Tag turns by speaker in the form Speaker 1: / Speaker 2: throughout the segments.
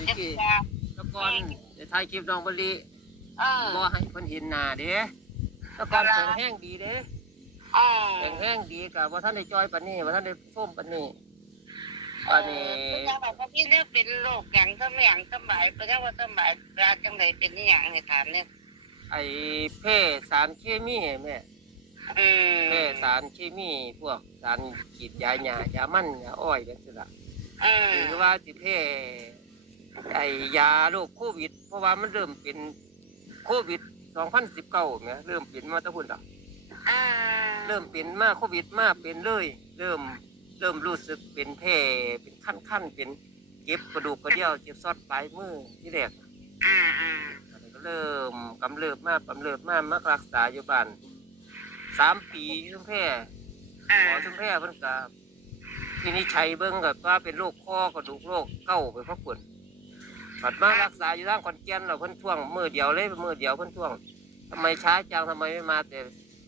Speaker 1: ตะ
Speaker 2: เจ็บ
Speaker 1: กี้
Speaker 2: ตา
Speaker 1: แตะกอนได้ถ่ายคลิปน้องบริ
Speaker 2: เออ
Speaker 1: บ่ให้เพิ่นเห็นหน้าเด้แตะกอนแข็งแห้งดีเด้
Speaker 2: เออ
Speaker 1: แข็งแห้งดีก็บ่ทันได้จอยปานนี้บ่ทันได้ส้มปานนี้ปานนี้
Speaker 2: เป็นยังไงพอพี่เลือกเป็นโรคหยังสมองสบายเป็นยังว่าสบายเวลาจังไดเป็นอหย่างให้ถามเนี่ย
Speaker 1: ไอ้แพ้สารเคมีแม่
Speaker 2: อืม
Speaker 1: แพ้สารเคมีพวกสารกรีดยาหญ้ายามันยาอ้อยจังซี่ล่ะ
Speaker 2: อืม
Speaker 1: หรือว่าสิแพ้ ไอ้ยาโรคโควิด เพราะว่ามันเริ่มเป็นโควิด2019แม่เริ่มเป็นมาแตะพุ่นดอก
Speaker 2: อ่า
Speaker 1: เริ่มเป็นมาโควิดมาเป็นเลย เริ่มเริ่มรู้สึกเป็นแผลเป็นขั้นขั้นๆเป็นเจ็บกระดูกกระเดี่ยวเจ็บซอดปลายมือที่แรก
Speaker 2: อ่าอ่า
Speaker 1: แล้วก็เริ่มกำเริบมากกำเริบมากมารักษาอยู่บ้านสามปีชุมแพร
Speaker 2: อ่า
Speaker 1: หมอชุมแพรเพิ่นก็ที่นี่ชัยเบิ่งก็ว่าเป็นโรคคอกระดูกโรคเก้าไปพักผล ปัดมารักษาอยู่ทางขอนแก่นเราเพิ่นท่วงมือเดียวเลยมือเดียวเพิ่นท่วงทำไมช้าจังทำไมไม่มาแต่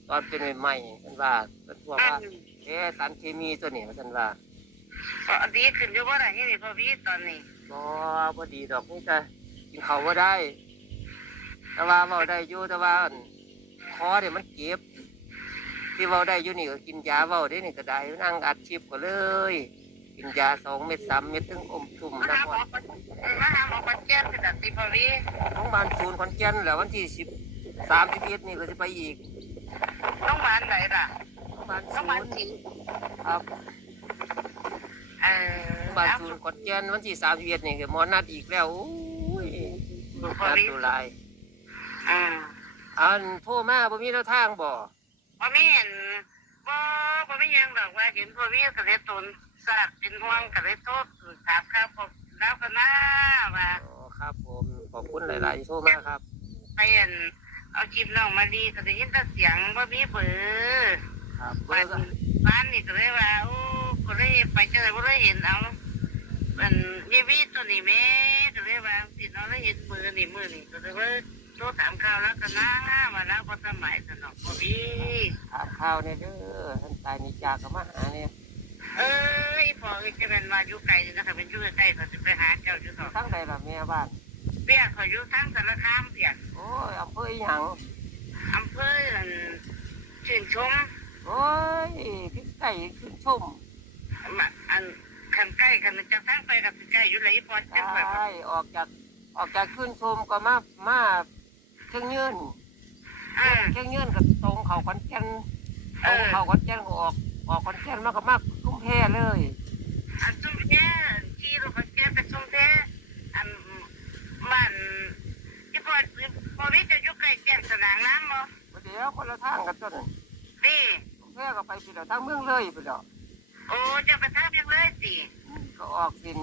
Speaker 1: ตอนเป็นใหม่ๆเพิ่นว่าเพิ่นท่วงว่าเอ๊ะสารเคมีตัวนี้ฉันว่า
Speaker 2: พอดีขึ้นอยู่ว่าอะไรนี่พอพี่ตอนนี้
Speaker 1: บ่บ่ดีดอกนี่จะกินเขาวบ่ได้ แต่ว่าเว้าได้อยู่แต่ว่าอั่นคอเนี่ยมันเจ็บที่เว้าได้อยู่นี่ก็กินยาเว้าได้นี่ก็ได้นั่งอัดชิปก็เลย กินยาสองเม็ดสามเม็ดถึงอมตุ่ม
Speaker 2: มาหา
Speaker 1: น้ำ
Speaker 2: หม
Speaker 1: มั
Speaker 2: อนมาหาหมอปัจเจกเป็นแบบที่พอพี่
Speaker 1: โรงพยาบาลศูนย์ขอนแก่นแล้ววันที่สิบสามสิบเอ็ดนี่ก็จะไปอีก
Speaker 2: ต้องมาไหนล่ะ
Speaker 1: โรงพยาบาล
Speaker 2: ต้อง
Speaker 1: ศู
Speaker 2: มาน
Speaker 1: ย์
Speaker 2: สิ
Speaker 1: ครับ
Speaker 2: เอ
Speaker 1: โรงพ
Speaker 2: อยา
Speaker 1: บาลศูนย์ขอนแก่นวันที่สามสิบเอ็ดนี่ก็หมอนัดอีกแล้วโอ้ย
Speaker 2: พอ
Speaker 1: นัด
Speaker 2: พี่
Speaker 1: ตุลาย
Speaker 2: อ่า
Speaker 1: อันโทรมาบ่มีแนวทางบ่
Speaker 2: พอไม่เห็นบ่พอไม่ยังบอกว่าเห็นพอพี่กระเด็นตน สลับเป็นห่วงกระเด็นโทษถามข้าวผมแล้วก็น่าว่า
Speaker 1: อ๋อครับผมขอบคุณหลายๆที่โทรมาครับ
Speaker 2: ไปเห็นเอาคลิปน้องมาดีก็ได้ยินแต่เสียงว่ามีเบอร์
Speaker 1: ครับเบ
Speaker 2: บ้า
Speaker 1: อนร์ก็
Speaker 2: บ้านนี่ก็เลยว่าโอ้ก็เลยไปเจอก็เลยเห็นเอามันเยวีตัวนี้แม่ก็เลยว่าสิน้องเลยเห็นเบอร์นี่มือนี่ก็เลยว่าโทรถามข่าวแล้วก็น่ามาแล้วพอสมัยสนองพอดี
Speaker 1: ถามข่าวเนี่ยเด้อท่านตายนี่จากก็มาหาเนี่ย
Speaker 2: เอ้ยพอจะเป็นมาอยู่ไกลนะคะเป็นอยู่ใกล้เขาจะไปหาเจ้าอยู่ต่อ
Speaker 1: ทั้งใดล่ะแม่บ้าน
Speaker 2: เปียกเขาอยู่ทั้งสารคามเปียก
Speaker 1: โอ้ยอำเภออีหยัง
Speaker 2: อำเภอชื่นชม
Speaker 1: โอ้ยพี่ไก่ขึ้นชม
Speaker 2: อันขันใกล้ขันจะทั้งไปกับใกล้อยู่เลยพอจะไป
Speaker 1: ใช่ออกจากออกจากขึ้นชมก็มามาเครื่องยืน
Speaker 2: อ่า
Speaker 1: เครื่องยืนก็ตรงเขาขอนแก่นตรงเขาขอนแก่นก็ออก ออกขอนแก่นมาก็มาทุ่งแพเลย
Speaker 2: อันจุ่มแท้ที่เราไปแก้ไปจุ่มแท้อันมันที่พอพอวิจะอยู่ใกล้แก้มสนามน้ำบ่
Speaker 1: เดี๋ยวคนละทางกันต้น
Speaker 2: นี่
Speaker 1: ทุ่งแพก็ไปไปแล้วทางเมืองเลยไปแล้ว
Speaker 2: โอ้จะไปท่าเพียงเลยสิ
Speaker 1: ก็ออกสิน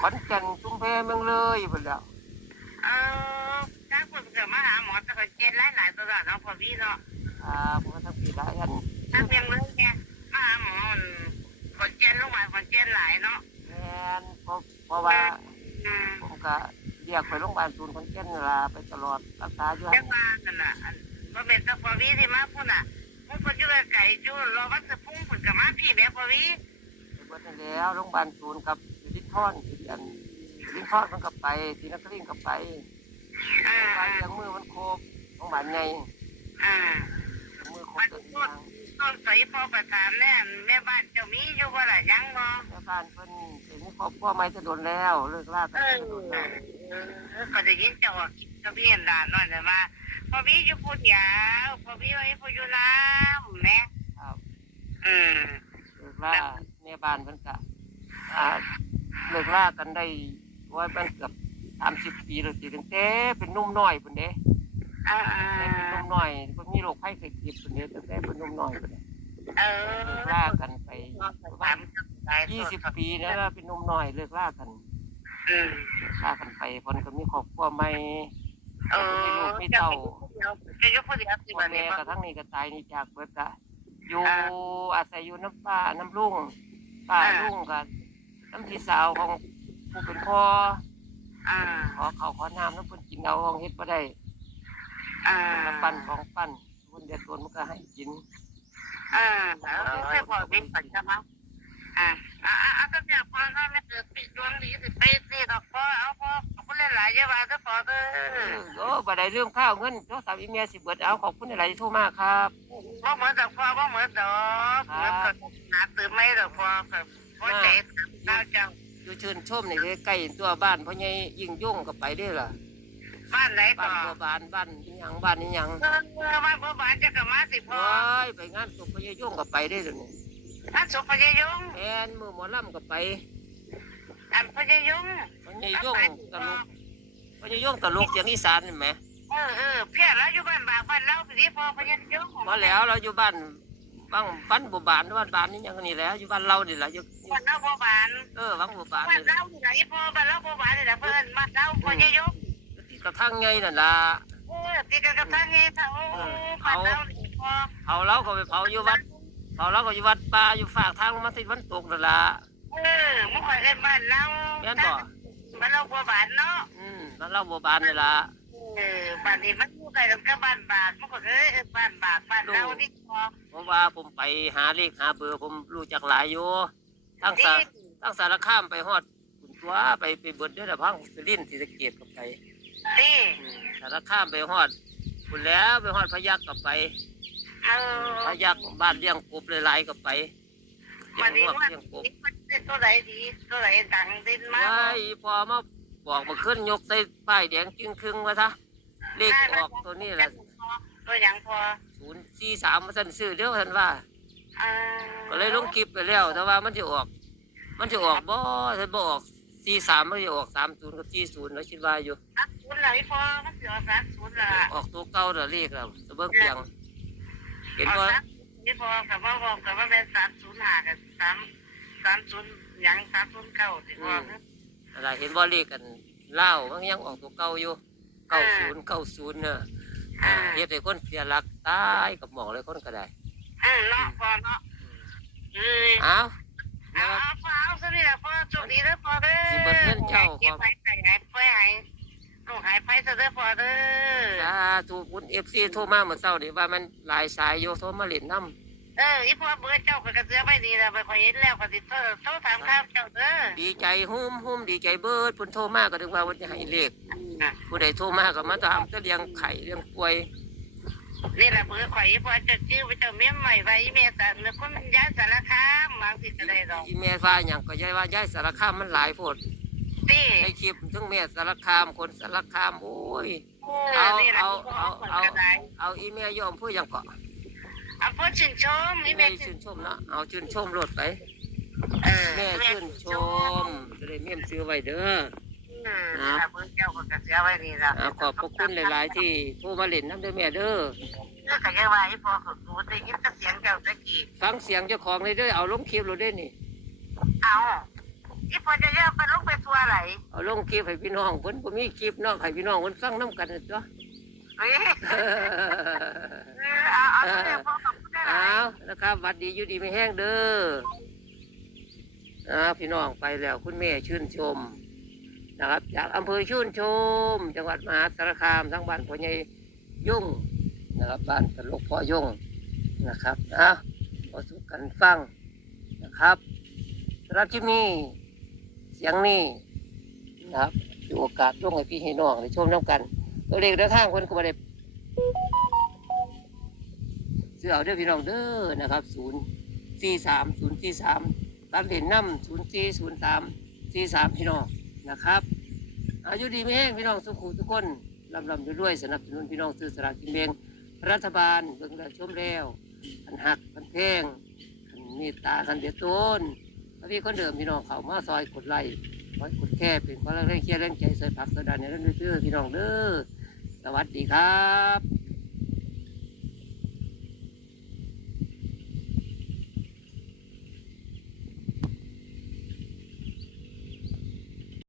Speaker 1: ขอนแก่นชุมแพเมืองเลยไปแล้ว
Speaker 2: เออถ้าคนเกิดมาหาหมอตะคนเจนหลายหลายตัวเนาะพอวิเนาะ
Speaker 1: อ่าผมก็ทั้งปีหลายอัน
Speaker 2: ท่าเพียงเลยแกมาหาหมอคนเจนลูกหมายคนเจนหลายเนาะ
Speaker 1: แมนเพราะเพราะว่า
Speaker 2: อืม
Speaker 1: ผมก็เรียกไปโรงพยาบาลศูนย์ขอนแก่นนี่ล่ะไปตลอดรักษาอยู่
Speaker 2: แค่ว่านั่นน่ะบ่เป็นตะพอวิที่มาพุ่นน่ะพุ่นพุ่นอยู่ไกลอยู่รอวัดสะพุ่งพุ่นก็มาพี่แม่พอวิ
Speaker 1: ไปเบิดนั่นแล้วโรงพยาบาลศูนย์กับสิรินทรสิริอันสิรินทรมันก็ไปศรีนครินทร์ก็ไป
Speaker 2: อ่า
Speaker 1: โรงพยาบาลยังมือมันโครบโรงพยาบาลใหญ่
Speaker 2: อ่า
Speaker 1: มือโครบตัวนี้ยัง
Speaker 2: ต้นใสพอประทานแน่แม่บ้านเจ้ามีอยู่บ่ล่ะยังบ่
Speaker 1: แม่บ้านเพิ่นเป็นครอบครัวใหม่จะโดนแล้วเลิกลากั
Speaker 2: เอนอ
Speaker 1: จะโดนแล้ว
Speaker 2: ก็ได้ยินเจ้าว่าก็มีเห็นด่านน้อยแต่ว่าพอพี่อยู่พูดยาวพอพี่ไว้พูดอยู่น้ำแม่
Speaker 1: ครับ
Speaker 2: อืม
Speaker 1: เลิกลาแม่บ้านเพิ่นก็อ่าเลิกลากันได้ว่ามันเกือบสามสิบปีแล้วสิตั้งแต่เป็นหนุ่มน้อยเพิ่นเด้
Speaker 2: อ่า
Speaker 1: แต่เป็นหนุ่มน้อยเพิ่นมีโรคไข้ไข้เจ็บเพิ่นเด้ตั้งแต่เป็นหนุ่มน้อยเพิ่นเด้
Speaker 2: เออ
Speaker 1: เลิกลากันไปประมาณยี่สิบปีแล้วนะเป็นหนุ่มน้อยเลิกลากัน
Speaker 2: อืม
Speaker 1: เลิกลากันไปเพิ่นก็มีครอบครัวใหม่
Speaker 2: เออจะอยู่พูดยาวสิ
Speaker 1: พ่อ
Speaker 2: บัด
Speaker 1: แม่
Speaker 2: นี้
Speaker 1: ก็ทั้งนี้ก็ตายนี่จากเบิดก็อยู่อาศัยอยู่น้ำป้าน้ำลุงป้าลุงก็น้ำพี่สาวของผู้เป็นพ่อ
Speaker 2: อ่า
Speaker 1: ขอเขาวขอน้ำน้ำเพิ่นกินเอาของเฮ็ดบ่ได้
Speaker 2: อ่า
Speaker 1: น้ำปั้นของปั้นคนเดือดร้อนมันก็ให้กิน
Speaker 2: อ่าเออพอพี่ปัจจุบันอะอะอะอะก็เนี่ยพอถ้าไม่เกิดปิดดวงดีสิไปสิดอกพอเอาพอเอาผู้เล่นหลายเยอะมาซะพอเด้อ
Speaker 1: โอ้บ่ได้เรื่องข้าวเงินโทรศัพท์อีเมลสิเบิดเอาขอบคุณอะไรที่โทรมาครับ
Speaker 2: ว่าเหมือนดอกพอว่าเหมือนดอกเหมือนกับหาตื่นไม่ดอกพอครับพอใจดาวเจ้า
Speaker 1: อยู่ชื่นชมนี่ใกล้ๆตัวบ้านพ่อใหญ่ยิ่งยุ่งก็ไปได้ล่ะ
Speaker 2: บ้านไหน
Speaker 1: บ้า
Speaker 2: ต่
Speaker 1: น
Speaker 2: อ
Speaker 1: บัวบานบ้านนี่ยังบ้านนี่ยัง
Speaker 2: เออบ้านบัวบานจะกลับมาสิพอ
Speaker 1: ว้ายไปงานศพพ่อใหญ่ยุ่งก็ไปได้เลยนี่
Speaker 2: อันสุพญายง
Speaker 1: แม่นมือหมอลำก็ไป
Speaker 2: อันพญายง
Speaker 1: พ่อใหญ่ยุ่งตลกพ่อใหญ่ยุ่งตลกเสียงอีสานนี่แหม
Speaker 2: เออเออเพี้ยแล้วอยู่บ้านบากบ้านเล่าไปดิพอพญายง
Speaker 1: พอแล้วเราอยู่บ้านบ้างบ้านบัวบานบ้านบานนี่ยังนี่แหล้วอยู่บ้านเราดิล่ะอยู่อยู่
Speaker 2: บ้านเล่าบัวบาน
Speaker 1: เออบ้านบัวบาน
Speaker 2: บ้าน
Speaker 1: นี่แหละ
Speaker 2: เล่าที่ไหนพอบ้านเล่าบัวบานนี่แหละเพื่อนบ้านเล่าพญายง
Speaker 1: ที่ กระทั่งไงนั่นล่ะ
Speaker 2: เออตีกันกับทางไงเท่าบ้านเล่านี่พอ
Speaker 1: เผาเราก็ไปเผาอยู่วัดเผาเราก็อยู่วัดป่าอยู่ฝากทางมาทิศวันตกนั่นล่ะ
Speaker 2: เออมึงคอยเล่นบ้านเล่า
Speaker 1: แม่นบ่
Speaker 2: บ้านเล่าบัวบานเนาะ
Speaker 1: อืมบ้านเราบัวบานนี่ล่ะ
Speaker 2: เออบ้านนี้มันอยู่ใกล้กับบ้านบากมันก็เอ้ยบ้านบากบ้านเล่านี่พอ
Speaker 1: เพราะว่าผมไปหาเลขหาเบอร์ผมรู้จักหลายอยู่ทั้งสา
Speaker 2: นี่
Speaker 1: ทั้งสารข้ามไปฮอดขุนตัวไปไปเบิดเด้อละพังไปลิ้นศรีสะเกดกับไป
Speaker 2: นี่
Speaker 1: อืมสารข้ามไปฮอดคุณแล้วไปฮอดพยักกับไป
Speaker 2: เออ
Speaker 1: พยักบ้านเลี้ยงกบหลายๆกับไปเลี้
Speaker 2: วั
Speaker 1: ย
Speaker 2: น
Speaker 1: ง
Speaker 2: นี้
Speaker 1: งวก
Speaker 2: ว่า
Speaker 1: เลี้ยงกบ
Speaker 2: ตัวไหนดีตัวไหนดังดินมาก
Speaker 1: ว้ายพอมาบอกมาขึ้นยกใส่ป้ายแดงจึงครึ่งๆว่าซะเลขออกตัวนี้แหละ
Speaker 2: ตัวอย่างพอ
Speaker 1: ศูนย์สี่สามมาสั่นซื้อเด้อท่านว่า
Speaker 2: เออ
Speaker 1: ก็เลยลงคลิปไปแล้วแต่ว่ามันจะออก มันจะออกบ่ถ้าบ่ออก สี่สามมันจะออกสามศูนย์กับสี่ศูนย์แล้วคิดว่าอยู่
Speaker 2: สามศูนย์ไหนพอมันเสียสามศูนย์ละ
Speaker 1: ออกตัวเก่าเด้อเลขแล้วตะเบิ่งเพียงเห็น
Speaker 2: ออก
Speaker 1: ว่า
Speaker 2: สามนี่พอกับว่าบอกกับว่าเป็นสามศูนย์ห้ากับสามสามศูนย์ยังสามศูนย์เก้าสิพอ
Speaker 1: อะไรเห็นว่าเลขกันเล่าวมันยังออกตัวเก่าอยู่เก้าศูนย์เก้าศูนย์เนอะอ่าเฮ็ดให้คนเสียหลักตายกับหมอกเลยคนก็ได้
Speaker 2: อืมเนาะพอเนาะเออ
Speaker 1: เอ้า
Speaker 2: เอาเอาพอเอาซะนี่แหละพอโชคดีเด้อพอเด้อ
Speaker 1: สิเบิดเงินเจ้า
Speaker 2: เก็บไว้ใส่หายไปหายลูกหายไปซะเด้อพอเด้อ
Speaker 1: สาธุคุณเอฟซีโทรมาเมื่อเช้านี่ว่ามันหลายสายอยู่โทรมาเล่นน้ำ
Speaker 2: เอออีพ่อเบื่อเจ้าก็กระเสือไม่ดีแล้วไปคอยเห็นแล้วก็ติดโทษโทษถามข้าวเจ้าเด้อ
Speaker 1: ดีใจหุ้มหุ้มดีใจเบิดเพุ่นโทรมาก็ถึงว่าวันจะให้เลข
Speaker 2: อะ
Speaker 1: ผู้ใดโทรมาก็มาตามจะเลี้ยงไข่เลี้ยงป่วย
Speaker 2: นี่แหละเบื่อข่อยอีพ่อจะชื่อไปเจ้าเมียใหม่ไว้อีเมียแต่เนื้อคนย้ายสารคามบางทีจะได้ดอก
Speaker 1: อีแม่ฟ้าอย่างก็ยายว่าย้ายสารคามมันหลายโพด
Speaker 2: นี่
Speaker 1: ในคลิปทั้งแม่สารคามคนสารคามโอ้ย
Speaker 2: เออนี่แหละ
Speaker 1: เอา
Speaker 2: พ่อ
Speaker 1: เอา
Speaker 2: คน
Speaker 1: เอา
Speaker 2: กระได
Speaker 1: เอาอีแม่ยอมพูดยังเกาะ
Speaker 2: เอาพ่อชื่นชมอีเมี
Speaker 1: แม่
Speaker 2: ย
Speaker 1: ชื่นชมเนาะเอาชื่นชมโลดไป
Speaker 2: เออ
Speaker 1: แม่ชื่นชมจะได้เมี่ยมซื้อไว้เด้อ
Speaker 2: อืมนี่แหละเบื่อเจ้าก็กระเสือไว้นี่ละ
Speaker 1: อ่าขอบพระคุณหลาย ๆ ที่โทรมาเล่นน้ำเด้อแม่เด้อ
Speaker 2: เออก็ยังว่าอีพ่อก็กูได้ยินแต่เสียงเจ้าตะกี้
Speaker 1: ฟังเสียงเจ้าของเลยเด้อเอาลงคลิปเราได้นี่
Speaker 2: เอาอีพ่อจะเยอะไปลงไปทัวร์ไหน
Speaker 1: เอาลงคลิปให้พี่น้องเพิ่นบ่มีคลิปเนาะให้พี่น้องเพิ่นฟังน้ำกันจ้ะ
Speaker 2: เฮ้ยเออเอาเอาเดี๋ยวพ่อขอบคุณได้หลา
Speaker 1: เอา
Speaker 2: ย
Speaker 1: นะครับหวัดดีอยู่ดีไม่แห้งเด้ออ่าพี่น้องไปแล้วคุณแม่ชื่นชม นะครับ จากอำเภอชื่นชม จังหวัดมหาสารคามทั้งบ้านพ่อใหญ่ยุ่ง นะครับ บ้านตลกพ่อยงนะครับอะขอสุขกันฟังนะครับสำหรับที่นี้เสียงนี้นะครับอยู่โอกาสร่วงให้พี่ให้น้องได้ชมน้ำกันตัวเลขเดินทางคนก็มาได้ซื้อเอาเด้อพี่น้องเด้อนะครับศูนย์สี่สามศูนย์สี่สามตัดเหรียญน้ำศูนย์สี่ศูนย์สามสี่สามพี่น้องนะครับ อายุดีไม่แห้งพี่น้องสุขุทุกคนลำลำด้วยๆสนับสนุนพี่น้องซื้อสลากกินแบ่ง รัฐบาลเบิ่งแล้วชมแล้วมันหักมันแพงมันเมตตาขันเดียดต้นพี่คนเดิมพี่น้องเขามาซอยกดไลค์ซอยกดแค่เป็นเพราะเรื่องเคียร์เรื่องใจใส่ผักใส่ดานในเรื่องดื้อๆพี่น้องเด้อสวัสดีครับ